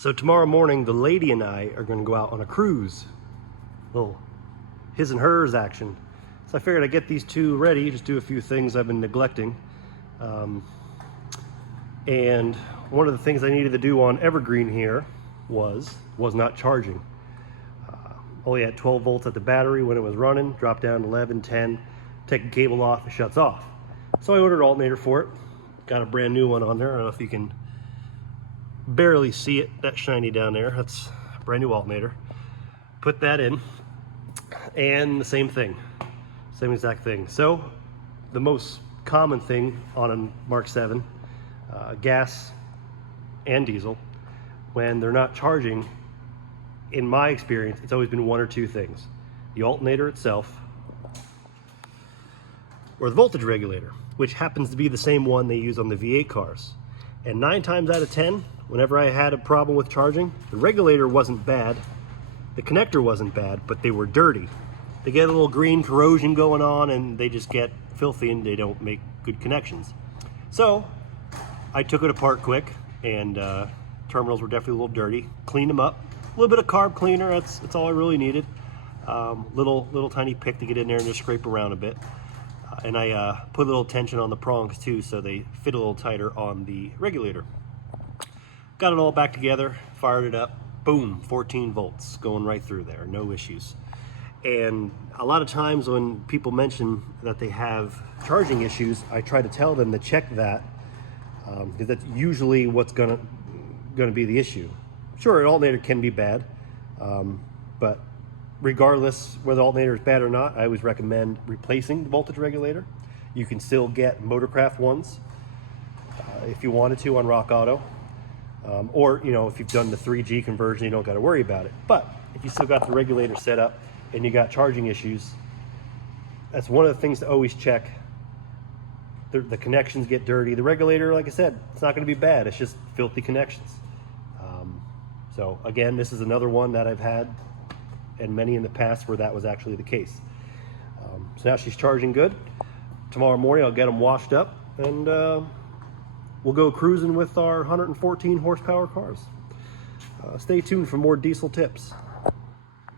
So tomorrow morning, the lady and I are gonna go out on a cruise. Little his and hers action. So I figured I'd get these two ready, just do a few things I've been neglecting. And one of the things I needed to do on Evergreen here was not charging. Only had 12 volts at the battery when it was running, dropped down to 11, 10, take the cable off, it shuts off. So I ordered an alternator for it. Got a brand new one on there. I don't know if you can barely see it, that shiny down there. That's a brand new alternator. Put that in, and the same thing, same exact thing. So the most common thing on a Mark VII, gas and diesel, when they're not charging, in my experience, it's always been one or two things: the alternator itself, or the voltage regulator, which happens to be the same one they use on the V8 cars. And 9 times out of 10, whenever I had a problem with charging, the regulator wasn't bad, the connector wasn't bad, but they were dirty. They get a little green corrosion going on, and they just get filthy and they don't make good connections. So I took it apart quick, and terminals were definitely a little dirty. Cleaned them up. A little bit of carb cleaner, that's all I really needed. Little tiny pick to get in there and just scrape around a bit. And I put a little tension on the prongs too, so they fit a little tighter on the regulator. Got it all back together, fired it up, boom, 14 volts going right through there, no issues. And a lot of times when people mention that they have charging issues, I try to tell them to check that, because that's usually what's gonna be the issue. Sure, an alternator can be bad, but regardless whether the alternator is bad or not, I always recommend replacing the voltage regulator. You can still get Motorcraft ones if you wanted to on Rock Auto, or if you've done the 3G conversion, you don't got to worry about it. But if you still got the regulator set up and you got charging issues, that's one of the things to always check. The connections get dirty. The regulator, like I said, it's not going to be bad. It's just filthy connections. So again, this is another one that I've had, and many in the past where that was actually the case. So now she's charging good. Tomorrow morning I'll get them washed up, and we'll go cruising with our 114 horsepower cars. Stay tuned for more diesel tips.